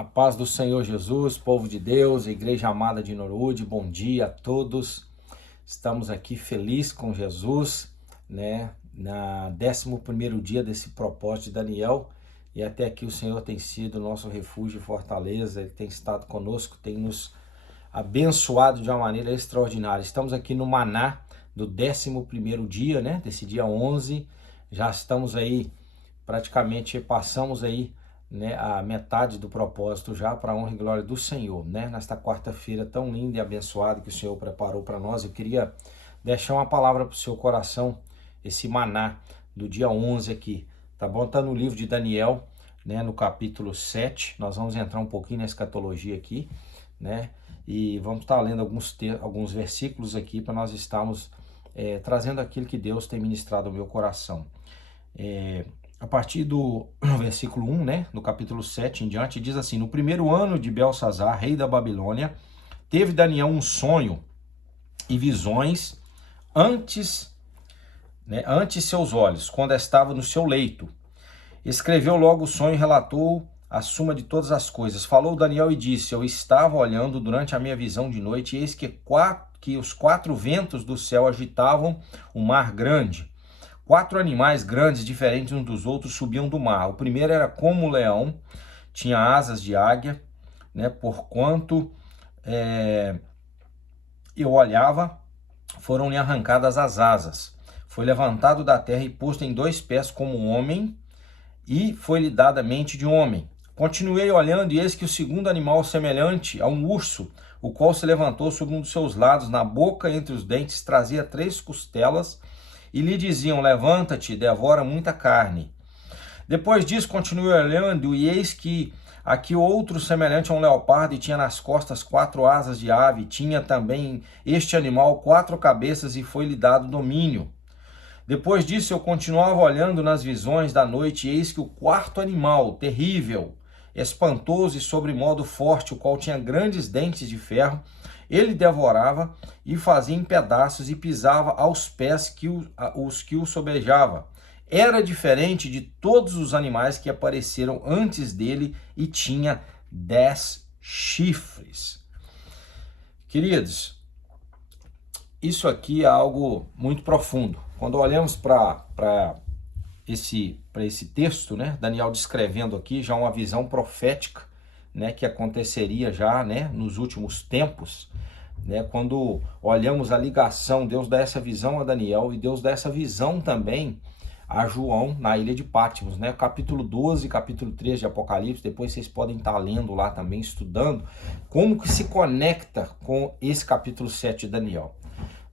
A paz do Senhor Jesus, povo de Deus, igreja amada de Norwood, bom dia a todos. Estamos aqui felizes com Jesus, né? Na 11º dia desse propósito de Daniel. E até aqui o Senhor tem sido nosso refúgio e fortaleza. Ele tem estado conosco, tem nos abençoado de uma maneira extraordinária. Estamos aqui no Maná do 11º dia, né? Desse dia 11. Já estamos aí, praticamente passamos aí, né, a metade do propósito já, para a honra e glória do Senhor, né? Nesta quarta-feira tão linda e abençoada que o Senhor preparou para nós, eu queria deixar uma palavra para o seu coração, esse maná do dia 11 aqui, tá bom? Está no livro de Daniel, né, no capítulo 7, nós vamos entrar um pouquinho na escatologia aqui, né? E vamos estar lendo alguns versículos aqui para nós estarmos trazendo aquilo que Deus tem ministrado ao meu coração. A partir do versículo 1, né, no capítulo 7 em diante, diz assim: no primeiro ano de Belsazar, rei da Babilônia, teve Daniel um sonho e visões ante seus olhos, quando estava no seu leito. Escreveu logo o sonho e relatou a suma de todas as coisas. Falou Daniel e disse: eu estava olhando durante a minha visão de noite, e eis que os 4 ventos do céu agitavam o mar grande. 4 animais grandes, diferentes uns dos outros, subiam do mar. O primeiro era como um leão, tinha asas de águia, né? Porquanto eu olhava, foram-lhe arrancadas as asas. Foi levantado da terra e posto em 2 pés como um homem, e foi-lhe dada a mente de homem. Continuei olhando, e eis que o segundo animal, semelhante a um urso, o qual se levantou sobre um dos seus lados, na boca entre os dentes, trazia 3 costelas, e lhe diziam: levanta-te, devora muita carne. Depois disso, continuei olhando, e eis que aqui outro semelhante a um leopardo, e tinha nas costas 4 asas de ave. Tinha também este animal 4 cabeças, e foi-lhe dado domínio. Depois disso, eu continuava olhando nas visões da noite, e eis que o 4º animal, terrível, espantoso e sobremodo forte, o qual tinha grandes dentes de ferro, ele devorava e fazia em pedaços e pisava aos pés os que o sobejava. Era diferente de todos os animais que apareceram antes dele e tinha 10 chifres. Queridos, isso aqui é algo muito profundo. Quando olhamos para esse texto, né, Daniel descrevendo aqui já uma visão profética, né, que aconteceria já, né, nos últimos tempos, né, quando olhamos a ligação, Deus dá essa visão a Daniel e Deus dá essa visão também a João na ilha de Patmos, né, capítulo 12, capítulo 13 de Apocalipse. Depois vocês podem estar lendo lá também, estudando como que se conecta com esse capítulo 7 de Daniel.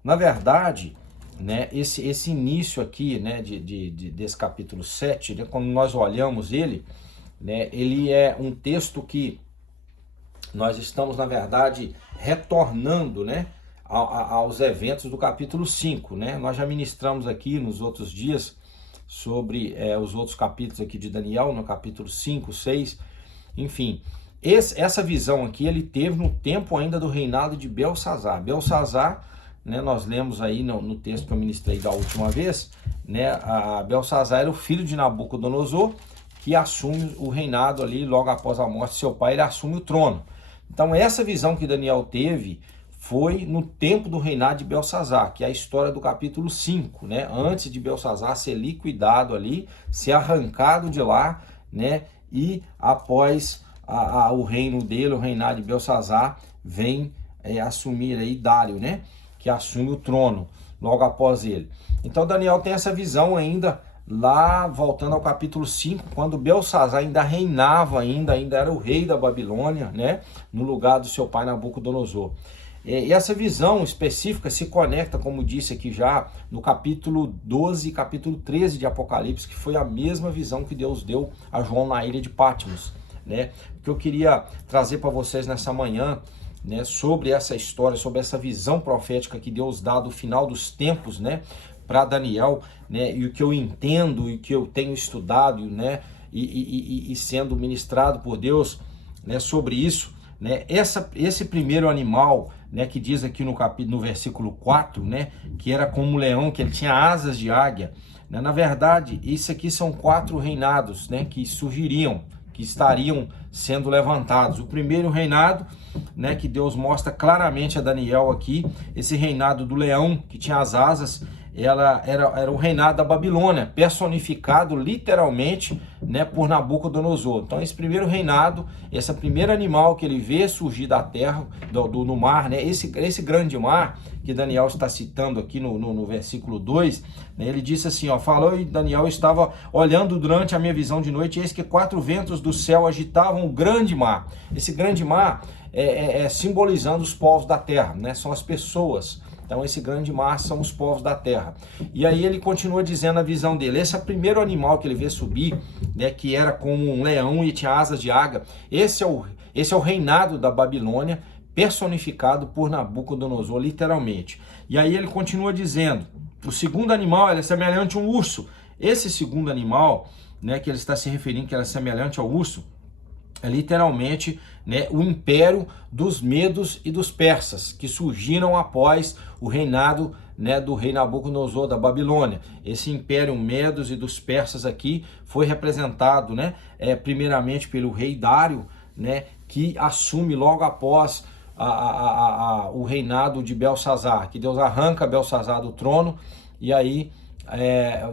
Na verdade, né, esse início aqui, né, desse capítulo 7, né, quando nós olhamos ele, né, ele é um texto que nós estamos, na verdade, retornando, né, aos eventos do capítulo 5. Né? Nós já ministramos aqui nos outros dias sobre os outros capítulos aqui de Daniel, no capítulo 5, 6, enfim. Essa visão aqui ele teve no tempo ainda do reinado de Belsazar. Belsazar, né, nós lemos aí no texto que eu ministrei da última vez, né, a Belsazar era o filho de Nabucodonosor, que assume o reinado ali logo após a morte de seu pai, ele assume o trono. Então essa visão que Daniel teve foi no tempo do reinado de Belsazar, que é a história do capítulo 5, né, antes de Belsazar ser liquidado ali, ser arrancado de lá, né, e após o reino dele, o reinado de Belsazar, vem assumir aí Dário, né, que assume o trono logo após ele. Então Daniel tem essa visão ainda lá, voltando ao capítulo 5, quando Belsazar ainda reinava, ainda era o rei da Babilônia, né, no lugar do seu pai Nabucodonosor. E essa visão específica se conecta, como disse aqui já, no capítulo 12 e capítulo 13 de Apocalipse, que foi a mesma visão que Deus deu a João na ilha de Patmos, né? O que eu queria trazer para vocês nessa manhã, né, sobre essa história, sobre essa visão profética que Deus dá do final dos tempos, né, para Daniel, né, e o que eu entendo e o que eu tenho estudado, né, e sendo ministrado por Deus, né, sobre isso, né, esse primeiro animal, né, que diz aqui no versículo 4, né, que era como um leão, que ele tinha asas de águia, né, na verdade, isso aqui são 4 reinados, né, que surgiriam, que estariam sendo levantados. O primeiro reinado, né, que Deus mostra claramente a Daniel aqui, esse reinado do leão, que tinha as asas, era o reinado da Babilônia, personificado literalmente, né, por Nabucodonosor. Então esse primeiro reinado, esse primeiro animal que ele vê surgir da terra, no mar, né, esse grande mar, que Daniel está citando aqui no versículo 2, né, ele disse assim, ó, falou, e Daniel estava olhando durante a minha visão de noite, e eis que 4 ventos do céu agitavam o grande mar. Esse grande mar simbolizando os povos da terra, né, são as pessoas. Então esse grande mar são os povos da terra. E aí ele continua dizendo a visão dele. Esse é o primeiro animal que ele vê subir, né, que era como um leão e tinha asas de águia. Esse é o reinado da Babilônia, personificado por Nabucodonosor, literalmente. E aí ele continua dizendo, o segundo animal é semelhante a um urso. Esse segundo animal, né, que ele está se referindo, que era semelhante ao urso, é literalmente, né, o império dos medos e dos persas, que surgiram após o reinado, né, do rei Nabucodonosor da Babilônia. Esse império medos e dos persas aqui foi representado, né, primeiramente pelo rei Dário, né, que assume logo após o reinado de Belsazar, que Deus arranca Belsazar do trono e aí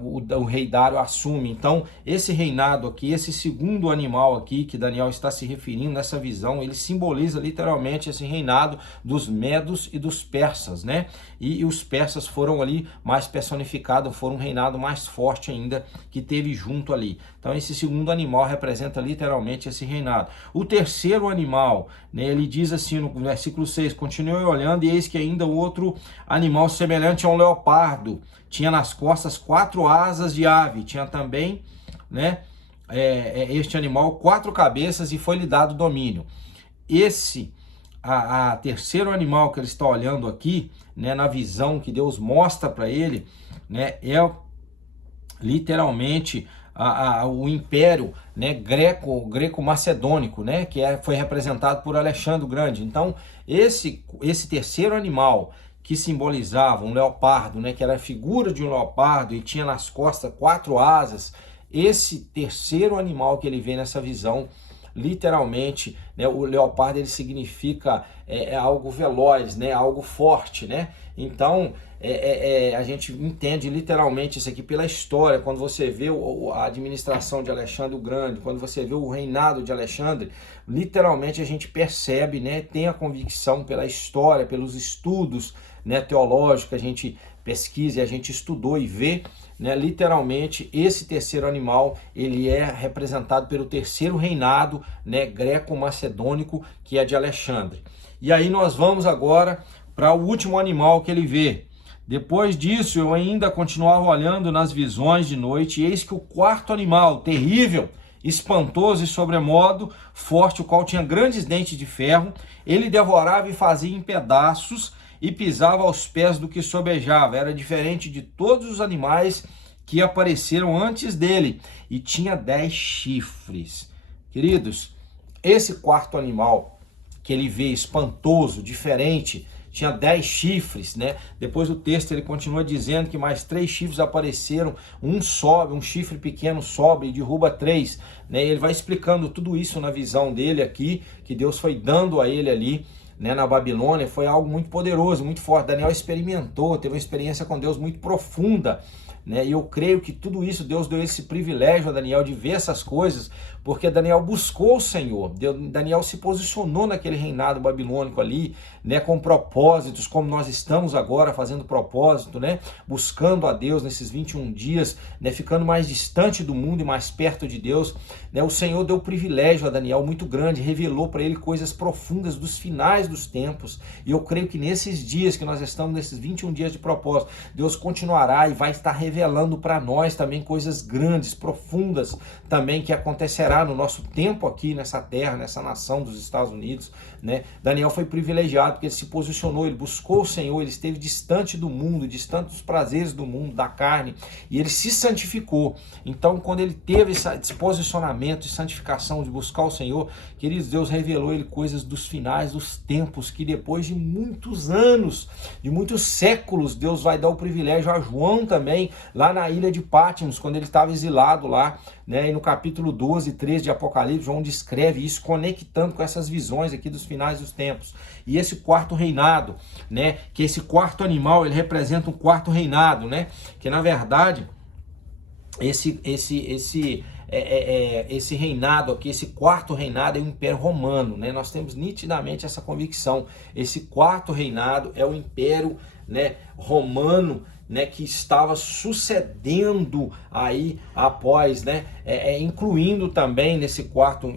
o rei Dário assume. Então esse reinado aqui, esse segundo animal aqui que Daniel está se referindo nessa visão, ele simboliza literalmente esse reinado dos medos e dos persas, né? E os persas foram ali mais personificados, foram um reinado mais forte ainda que teve junto ali. Então esse segundo animal representa literalmente esse reinado. O terceiro animal, né, ele diz assim no versículo 6, continuei olhando e eis que ainda outro animal semelhante a um leopardo, tinha nas costas 4 asas de ave, tinha também, né, este animal 4 cabeças e foi-lhe dado domínio. Esse, a terceiro animal que ele está olhando aqui, né, na visão que Deus mostra para ele, né, é literalmente o império, né, greco-macedônico, né, que foi representado por Alexandre o Grande. Então esse terceiro animal que simbolizava um leopardo, né, que era a figura de um leopardo e tinha nas costas 4 asas, esse terceiro animal que ele vê nessa visão, literalmente, né, o leopardo ele significa algo veloz, né, algo forte, né? Então a gente entende literalmente isso aqui pela história. Quando você vê a administração de Alexandre o Grande, quando você vê o reinado de Alexandre, literalmente a gente percebe, né, tem a convicção pela história, pelos estudos, né, teológicos que a gente pesquisa e a gente estudou e vê, né, literalmente esse terceiro animal ele é representado pelo terceiro reinado, né, greco-macedônico, que é de Alexandre. E aí nós vamos agora para o último animal que ele vê. Depois disso eu ainda continuava olhando nas visões de noite e eis que o quarto animal, terrível, espantoso e sobremodo forte, o qual tinha grandes dentes de ferro, ele devorava e fazia em pedaços e pisava aos pés do que sobejava. Era diferente de todos os animais que apareceram antes dele e tinha 10 chifres. Queridos, esse quarto animal que ele vê espantoso, diferente, tinha 10 chifres, né? Depois o texto ele continua dizendo que mais 3 chifres apareceram, um sobe, um chifre pequeno sobe e derruba 3, né? E ele vai explicando tudo isso na visão dele aqui, que Deus foi dando a ele ali, né, na Babilônia. Foi algo muito poderoso, muito forte. Daniel experimentou, teve uma experiência com Deus muito profunda, né? E eu creio que tudo isso, Deus deu esse privilégio a Daniel de ver essas coisas, porque Daniel buscou o Senhor. Daniel se posicionou naquele reinado babilônico ali, né, com propósitos, como nós estamos agora fazendo propósito, né, buscando a Deus nesses 21 dias, né, ficando mais distante do mundo e mais perto de Deus, né. O Senhor deu privilégio a Daniel muito grande, revelou para ele coisas profundas dos finais dos tempos, e eu creio que nesses dias que nós estamos, nesses 21 dias de propósito, Deus continuará e vai estar revelando para nós também coisas grandes, profundas também, que acontecerá no nosso tempo aqui nessa terra, nessa nação dos Estados Unidos, né? Daniel foi privilegiado porque ele se posicionou, ele buscou o Senhor, ele esteve distante do mundo, distante dos prazeres do mundo, da carne, e ele se santificou. Então, quando ele teve esse posicionamento e santificação de buscar o Senhor, queridos, Deus revelou ele coisas dos finais dos tempos, tempos, que depois de muitos anos, de muitos séculos, Deus vai dar o privilégio a João também, lá na ilha de Patmos, quando ele estava exilado lá, né? E no capítulo 12 e 13 de Apocalipse, João descreve isso, conectando com essas visões aqui dos finais dos tempos. E esse quarto reinado, né? Que esse quarto animal, ele representa um quarto reinado, né? Que na verdade, esse reinado aqui, esse quarto reinado é o Império Romano, né? Nós temos nitidamente essa convicção. Esse quarto reinado é o Império, né, Romano, né, que estava sucedendo aí após, né, incluindo também nesse quarto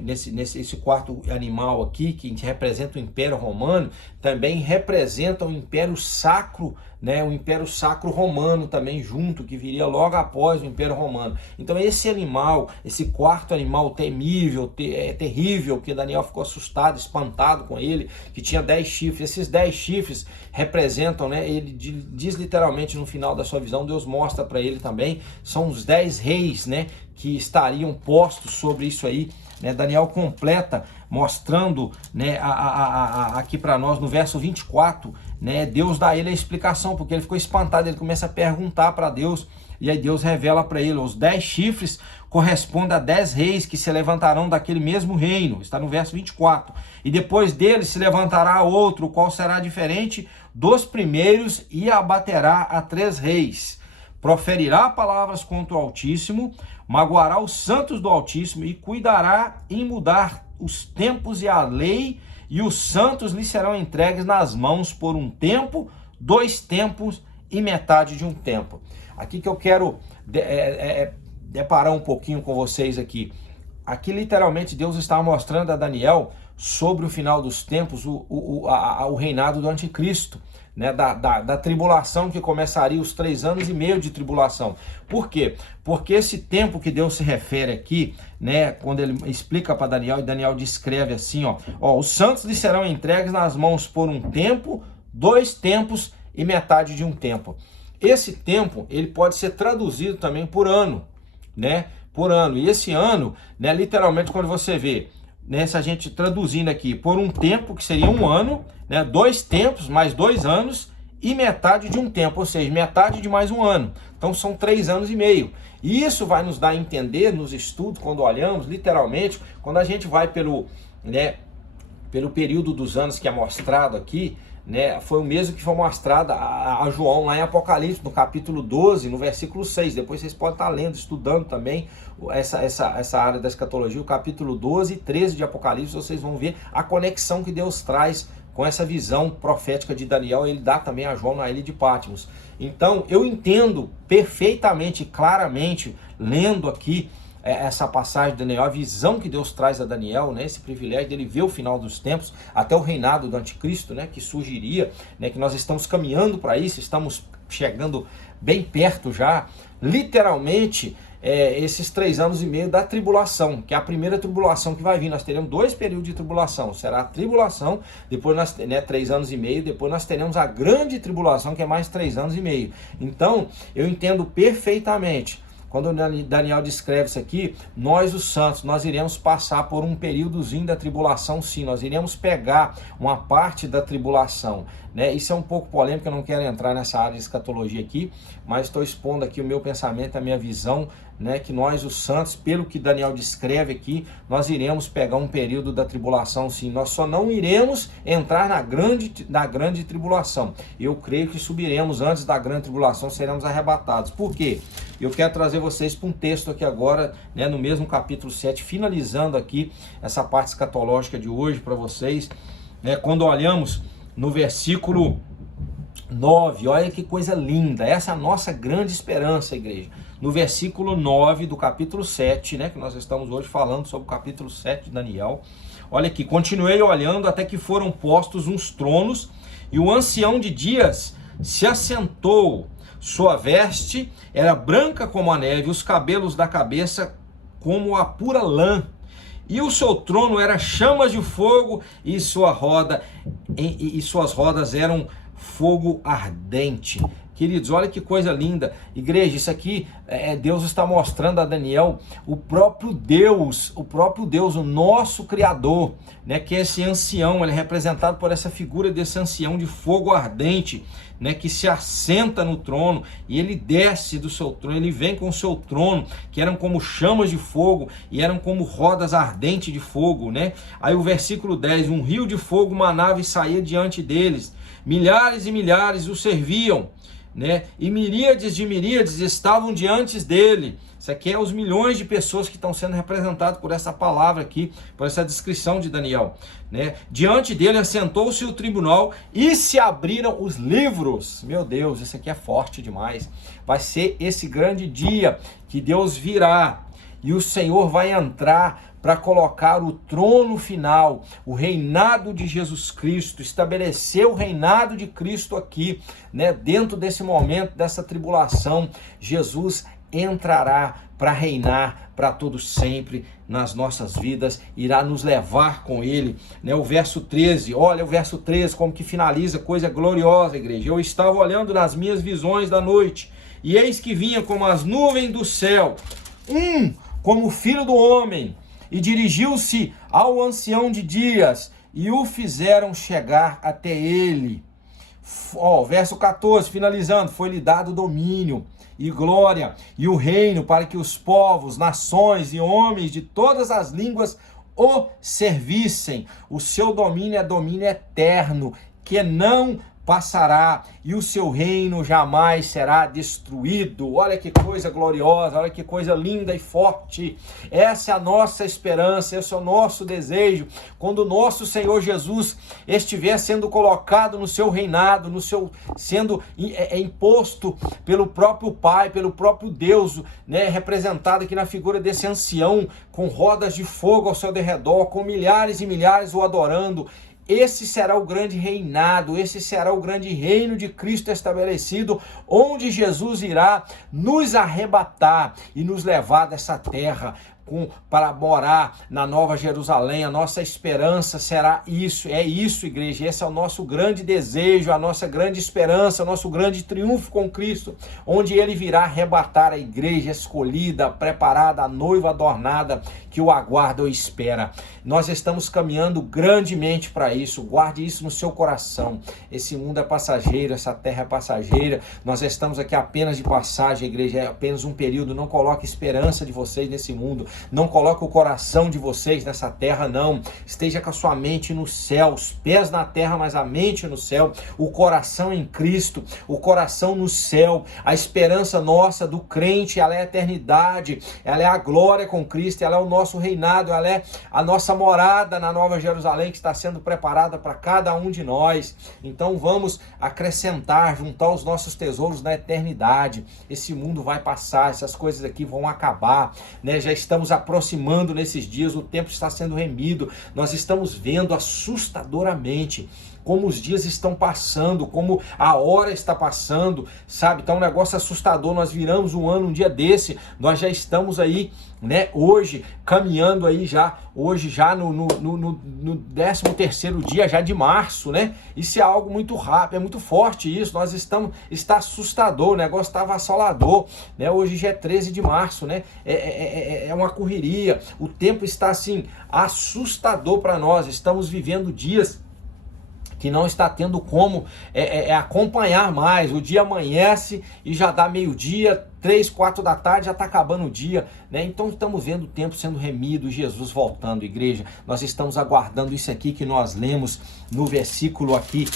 animal aqui, que representa o Império Romano, também representa o Império Sacro, né, o Império Sacro Romano também junto, que viria logo após o Império Romano. Então esse animal, esse quarto animal temível, terrível, que Daniel ficou assustado, espantado com ele, que tinha 10 chifres, esses 10 chifres representam, né, ele diz literalmente no final da sua visão, Deus mostra para ele também, são os 10 reis, né, que estariam postos sobre isso aí, né? Daniel completa mostrando, né, aqui para nós no verso 24, né, Deus dá a ele a explicação, porque ele ficou espantado, ele começa a perguntar para Deus, e aí Deus revela para ele, os 10 chifres correspondem a 10 reis que se levantarão daquele mesmo reino, está no verso 24, e depois dele se levantará outro, o qual será diferente dos primeiros e abaterá a 3 reis, proferirá palavras contra o Altíssimo, magoará os santos do Altíssimo e cuidará em mudar os tempos e a lei, e os santos lhe serão entregues nas mãos por um tempo, 2 tempos e metade de um tempo. Aqui que eu quero deparar um pouquinho com vocês aqui. Aqui literalmente Deus está mostrando a Daniel sobre o final dos tempos, o reinado do anticristo, né, da tribulação que começaria os 3 anos e meio de tribulação. Por quê? Porque esse tempo que Deus se refere aqui, né, quando ele explica para Daniel, e Daniel descreve assim, ó, os santos lhe serão entregues nas mãos por um tempo, 2 tempos e metade de um tempo. Esse tempo, ele pode ser traduzido também por ano, né, por ano. E esse ano, né, literalmente quando você vê, né, se a gente traduzindo aqui, por um tempo, que seria um ano, né, 2 tempos, mais 2 anos, e metade de um tempo, ou seja, metade de mais um ano. Então são 3 anos e meio. E isso vai nos dar a entender nos estudos, quando olhamos, literalmente, quando a gente vai pelo período dos anos que é mostrado aqui, né, foi o mesmo que foi mostrado a João lá em Apocalipse, no capítulo 12, no versículo 6. Depois vocês podem estar lendo, estudando também essa área da escatologia, o capítulo 12 e 13 de Apocalipse, vocês vão ver a conexão que Deus traz com essa visão profética de Daniel, ele dá também a João na ilha de Patmos. Então, eu entendo perfeitamente, claramente, lendo aqui essa passagem de Daniel, a visão que Deus traz a Daniel, né, esse privilégio dele ver o final dos tempos, até o reinado do anticristo, né, que surgiria, né, que nós estamos caminhando para isso, estamos chegando bem perto já, literalmente, esses 3 anos e meio da tribulação, que é a primeira tribulação que vai vir. Nós teremos 2 períodos de tribulação, será a tribulação, depois nós, 3 anos e meio, depois nós teremos a grande tribulação, que é mais 3 anos e meio. Então, eu entendo perfeitamente, quando Daniel descreve isso aqui, nós os santos, nós iremos passar por um períodozinho da tribulação, sim, nós iremos pegar uma parte da tribulação, né? Isso é um pouco polêmico, eu não quero entrar nessa área de escatologia aqui, mas estou expondo aqui o meu pensamento, a minha visão, né, que nós os santos, pelo que Daniel descreve aqui, nós iremos pegar um período da tribulação, sim, nós só não iremos entrar na grande tribulação. Eu creio que subiremos antes da grande tribulação, seremos arrebatados. Por quê? Eu quero trazer vocês para um texto aqui agora, né, no mesmo capítulo 7, finalizando aqui essa parte escatológica de hoje para vocês, né, quando olhamos no versículo 9, olha que coisa linda, essa é a nossa grande esperança, igreja. No versículo 9 do capítulo 7, né, que nós estamos hoje falando sobre o capítulo 7 de Daniel, olha aqui, continuei olhando até que foram postos uns tronos, e o ancião de dias se assentou, sua veste era branca como a neve, os cabelos da cabeça como a pura lã, e o seu trono era chamas de fogo, e suas rodas eram fogo ardente. Queridos, olha que coisa linda. Igreja, isso aqui Deus está mostrando a Daniel o próprio Deus, o nosso Criador, né, que é esse ancião. Ele é representado por essa figura desse ancião de fogo ardente, né, que se assenta no trono, e ele desce do seu trono, ele vem com o seu trono, que eram como chamas de fogo, e eram como rodas ardentes de fogo, né? Aí o versículo 10, um rio de fogo manava e saía diante deles, milhares e milhares o serviam, né? E miríades de miríades estavam diante dele. Isso aqui é os milhões de pessoas que estão sendo representadas por essa palavra aqui, por essa descrição de Daniel, né? Diante dele assentou-se o tribunal e se abriram os livros. Meu Deus, isso aqui é forte demais. Vai ser esse grande dia que Deus virá e o Senhor vai entrar para colocar o trono final, o reinado de Jesus Cristo, estabelecer o reinado de Cristo aqui, né? Dentro desse momento, dessa tribulação, Jesus entrará para reinar para todo sempre nas nossas vidas, irá nos levar com ele, né? O verso 13, olha o verso 13, como que finaliza, coisa gloriosa, igreja. Eu estava olhando nas minhas visões da noite, e eis que vinha como as nuvens do céu, como o filho do homem, e dirigiu-se ao ancião de dias, e o fizeram chegar até ele. Verso 14, finalizando, foi-lhe dado domínio e glória e o reino para que os povos, nações e homens de todas as línguas o servissem. O seu domínio é domínio eterno, que não passará, e o seu reino jamais será destruído. Olha que coisa gloriosa, olha que coisa linda e forte. Essa é a nossa esperança, esse é o nosso desejo. Quando o nosso Senhor Jesus estiver sendo colocado no seu reinado, sendo imposto pelo próprio Pai, pelo próprio Deus, né, representado aqui na figura desse ancião, com rodas de fogo ao seu derredor, com milhares e milhares o adorando. Esse será o grande reinado, esse será o grande reino de Cristo estabelecido, onde Jesus irá nos arrebatar e nos levar dessa terra para morar na Nova Jerusalém. A nossa esperança será isso, é isso, igreja. Esse é o nosso grande desejo, a nossa grande esperança, o nosso grande triunfo com Cristo, onde ele virá arrebatar a igreja escolhida, preparada, a noiva adornada, que o aguarda ou espera. Nós estamos caminhando grandemente para isso. Guarde isso no seu coração. Esse mundo é passageiro, essa terra é passageira. Nós estamos aqui apenas de passagem, igreja. É apenas um período. Não coloque esperança de vocês nesse mundo. Não coloque o coração de vocês nessa terra, não. Esteja com a sua mente no céu, os pés na terra, mas a mente no céu. O coração em Cristo, o coração no céu. A esperança nossa do crente, ela é a eternidade, ela é a glória com Cristo, ela é o nosso reinado, ela é a nossa morada na Nova Jerusalém, que está sendo preparada para cada um de nós. Então vamos acrescentar, juntar os nossos tesouros na eternidade. Esse mundo vai passar, essas coisas aqui vão acabar, né? Já estamos aproximando nesses dias, o tempo está sendo remido, nós estamos vendo assustadoramente como os dias estão passando, como a hora está passando, sabe? Então é um negócio assustador. Nós viramos um ano, um dia desse, nós já estamos aí, né, hoje, caminhando aí já, hoje já no 13º dia já de março, né? Isso é algo muito rápido, é muito forte isso, está assustador, o negócio está avassalador, né? Hoje já é 13 de março, né? É uma correria, o tempo está assim, assustador para nós, estamos vivendo dias que não está tendo como acompanhar mais. O dia amanhece e já dá meio-dia, 3, 4 da tarde, já está acabando o dia, né? Então estamos vendo o tempo sendo remido, Jesus voltando, igreja. Nós estamos aguardando isso aqui que nós lemos no versículo aqui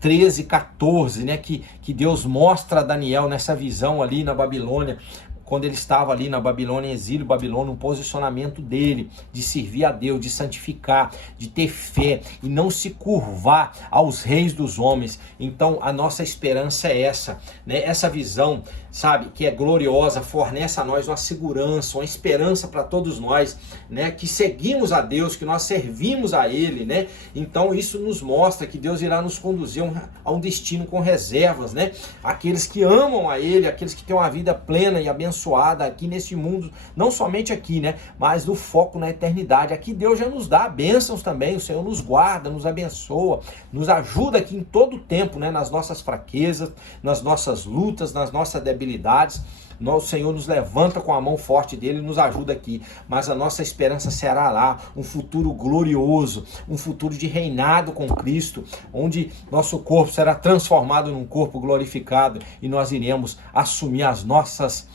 13, 14, né? Que Deus mostra a Daniel nessa visão ali na Babilônia, quando ele estava ali na Babilônia, em exílio Babilônia, um posicionamento dele de servir a Deus, de santificar, de ter fé e não se curvar aos reis dos homens. Então a nossa esperança é essa, né? Essa visão, sabe, que é gloriosa, fornece a nós uma segurança, uma esperança para todos nós, né? Que seguimos a Deus, que nós servimos a Ele, né? Então isso nos mostra que Deus irá nos conduzir a um destino com reservas, né? Aqueles que amam a Ele, aqueles que têm uma vida plena e abençoada aqui neste mundo, não somente aqui, né? Mas no foco na eternidade. Aqui Deus já nos dá bênçãos também, o Senhor nos guarda, nos abençoa, nos ajuda aqui em todo o tempo, né? Nas nossas fraquezas, nas nossas lutas, nas nossas debilidades. o Senhor nos levanta com a mão forte dele e nos ajuda aqui, mas a nossa esperança será lá, um futuro glorioso, um futuro de reinado com Cristo, onde nosso corpo será transformado num corpo glorificado e nós iremos assumir as nossas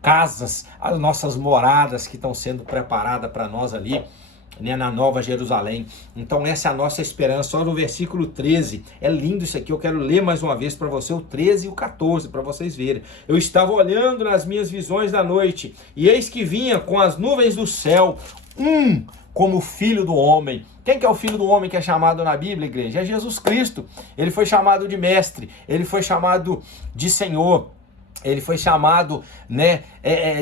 casas, as nossas moradas que estão sendo preparadas para nós ali, né, na Nova Jerusalém. Então essa é a nossa esperança. Olha o versículo 13, é lindo isso aqui, eu quero ler mais uma vez para você o 13 e o 14, para vocês verem. Eu estava olhando nas minhas visões da noite, e eis que vinha com as nuvens do céu, como filho do homem. Quem que é o filho do homem que é chamado na Bíblia, igreja? É Jesus Cristo. Ele foi chamado de mestre, ele foi chamado de Senhor, ele foi chamado, né,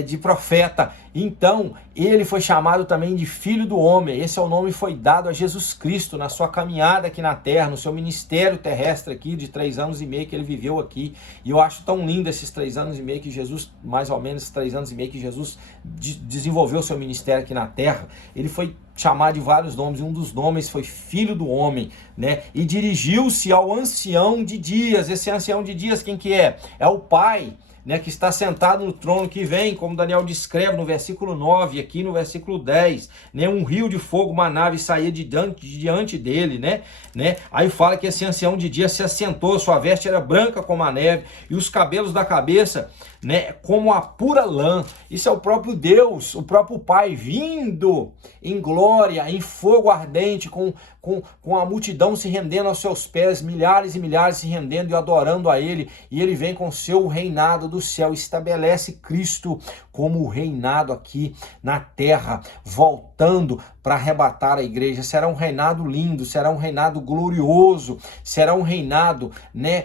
de profeta. Então, ele foi chamado também de Filho do Homem. Esse é o nome que foi dado a Jesus Cristo na sua caminhada aqui na terra, no seu ministério terrestre aqui, de 3 anos e meio que ele viveu aqui. E eu acho tão lindo esses 3 anos e meio que Jesus, mais ou menos 3 anos e meio que Jesus desenvolveu o seu ministério aqui na terra. Ele foi chamado de vários nomes, e um dos nomes foi Filho do Homem, né? E dirigiu-se ao ancião de dias. Esse ancião de dias, quem que é? É o Pai, né, que está sentado no trono, que vem, como Daniel descreve no versículo 9, aqui no versículo 10, né, um rio de fogo, uma nave saía diante dele, né? Aí fala que esse ancião de dia se assentou, sua veste era branca como a neve, e os cabelos da cabeça, né, como a pura lã. Isso é o próprio Deus, o próprio Pai, vindo em glória, em fogo ardente, com a multidão se rendendo aos seus pés, milhares e milhares se rendendo e adorando a ele, e ele vem com o seu reinado do céu, estabelece Cristo como o reinado aqui na terra, voltando para arrebatar a igreja. Será um reinado lindo, será um reinado glorioso, será um reinado, né,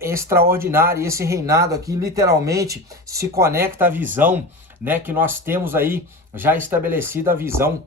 extraordinário. E esse reinado aqui literalmente se conecta à visão, né, que nós temos aí já estabelecida, a visão,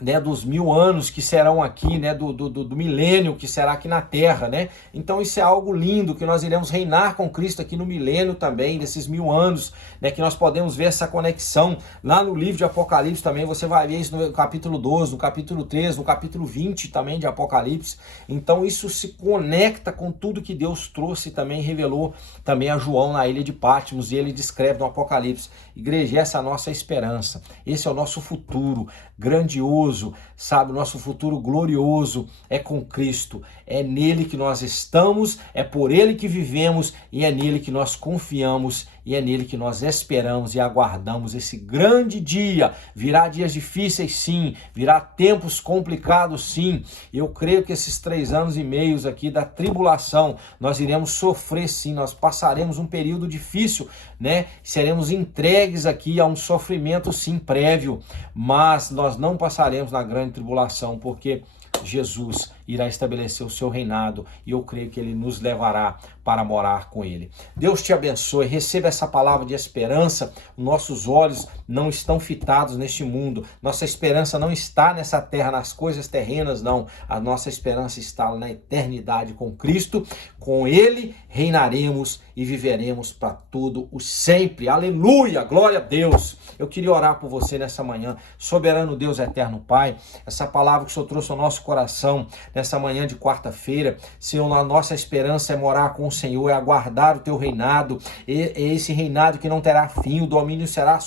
né, dos 1000 anos que serão aqui, né, do milênio que será aqui na terra, né? Então isso é algo lindo, que nós iremos reinar com Cristo aqui no milênio também, desses 1000 anos, né, que nós podemos ver essa conexão lá no livro de Apocalipse também. Você vai ver isso no capítulo 12, no capítulo 13, no capítulo 20 também de Apocalipse. Então isso se conecta com tudo que Deus trouxe e também revelou também a João na ilha de Patmos, e ele descreve no Apocalipse. Igreja, essa é a nossa esperança, esse é o nosso futuro grandioso, sabe? O nosso futuro glorioso é com Cristo, é nele que nós estamos, é por ele que vivemos, e é nele que nós confiamos, e é nele que nós esperamos e aguardamos esse grande dia. Virá dias difíceis, sim, virá tempos complicados, sim. Eu creio que esses 3 anos e meio aqui da tribulação, nós iremos sofrer, sim, nós passaremos um período difícil, né? Seremos entregues aqui a um sofrimento, sim, prévio, mas nós não passaremos na grande tribulação, porque Jesus irá estabelecer o seu reinado, e eu creio que ele nos levará para morar com ele. Deus te abençoe, receba essa palavra de esperança. Nossos olhos não estão fitados neste mundo, nossa esperança não está nessa terra, nas coisas terrenas, não. A nossa esperança está na eternidade com Cristo. Com ele reinaremos e viveremos para todo o sempre. Aleluia, glória a Deus. Eu queria orar por você nessa manhã. Soberano Deus, eterno Pai, essa palavra que o Senhor trouxe ao nosso coração nessa manhã de quarta-feira, Senhor, a nossa esperança é morar com o Senhor, é aguardar o teu reinado, esse reinado que não terá fim. O domínio será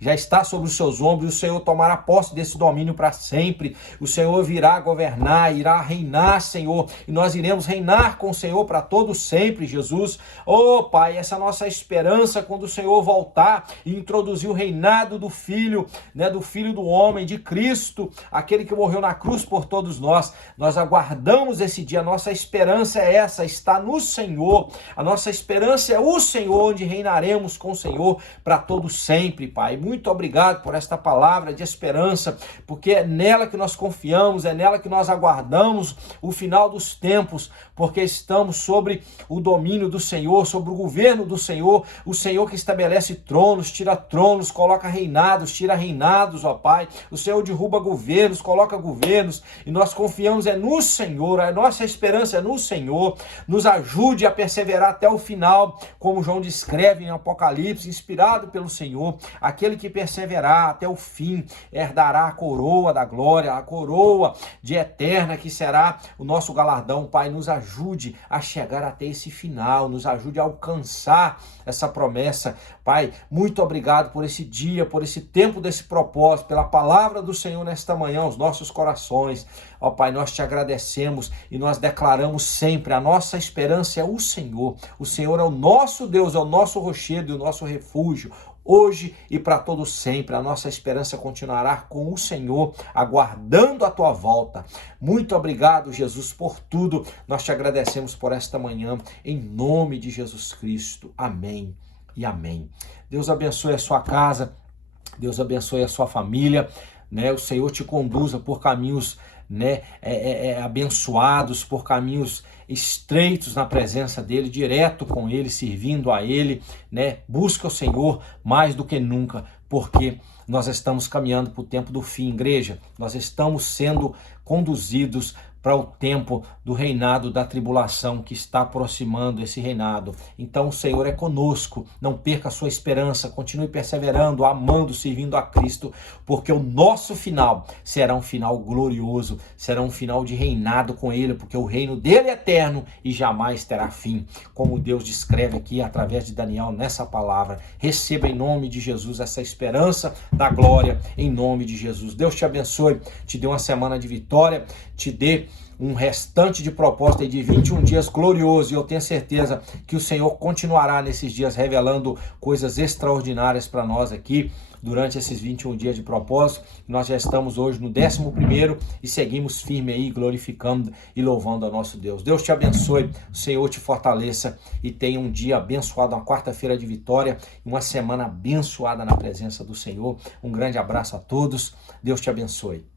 já está sobre os seus ombros, e o Senhor tomará posse desse domínio para sempre. O Senhor virá governar, irá reinar, Senhor, e nós iremos reinar com o Senhor para todo sempre, Jesus. Oh, Pai, essa nossa esperança quando o Senhor voltar e introduzir o reinado do Filho, né, do Filho do Homem, de Cristo, aquele que morreu na cruz por todos nós. Nós aguardamos esse dia, a nossa esperança é essa, está no Senhor. A nossa esperança é o Senhor, onde reinaremos com o Senhor para todo sempre, Pai. Muito obrigado por esta palavra de esperança, porque é nela que nós confiamos, é nela que nós aguardamos o final dos tempos, porque estamos sobre o domínio do Senhor, sobre o governo do Senhor, o Senhor que estabelece tronos, tira tronos, coloca reinados, tira reinados, ó Pai. O Senhor derruba governos, coloca governos, e nós nós confiamos no Senhor, a nossa esperança é no Senhor. Nos ajude a perseverar até o final, como João descreve em Apocalipse, inspirado pelo Senhor. Aquele que perseverar até o fim herdará a coroa da glória, a coroa de eterna que será o nosso galardão. Pai, nos ajude a chegar até esse final, nos ajude a alcançar essa promessa. Pai, muito obrigado por esse dia, por esse tempo desse propósito, pela palavra do Senhor nesta manhã aos nossos corações. Ó Pai, nós te agradecemos e nós declaramos sempre, a nossa esperança é o Senhor. O Senhor é o nosso Deus, é o nosso rochedo e o nosso refúgio. Hoje e para todo sempre, a nossa esperança continuará com o Senhor, aguardando a tua volta. Muito obrigado, Jesus, por tudo. Nós te agradecemos por esta manhã, em nome de Jesus Cristo. Amém e amém. Deus abençoe a sua casa, Deus abençoe a sua família, né? O Senhor te conduza por caminhos, né, abençoados, por caminhos estreitos na presença dele, direto com ele, servindo a ele, né? Busca o Senhor mais do que nunca, porque nós estamos caminhando para o tempo do fim, igreja. Nós estamos sendo conduzidos para o tempo do reinado da tribulação que está aproximando esse reinado. Então o Senhor é conosco, não perca a sua esperança, continue perseverando, amando, servindo a Cristo, porque o nosso final será um final glorioso, será um final de reinado com Ele, porque o reino dele é eterno e jamais terá fim, como Deus descreve aqui através de Daniel nessa palavra. Receba em nome de Jesus essa esperança da glória, em nome de Jesus. Deus te abençoe, te dê uma semana de vitória, te dê um restante de propósito de 21 dias glorioso, e eu tenho certeza que o Senhor continuará nesses dias revelando coisas extraordinárias para nós aqui durante esses 21 dias de propósito. Nós já estamos hoje no 11º e seguimos firme aí, glorificando e louvando ao nosso Deus. Deus te abençoe, o Senhor te fortaleça e tenha um dia abençoado, uma quarta-feira de vitória, uma semana abençoada na presença do Senhor. Um grande abraço a todos, Deus te abençoe.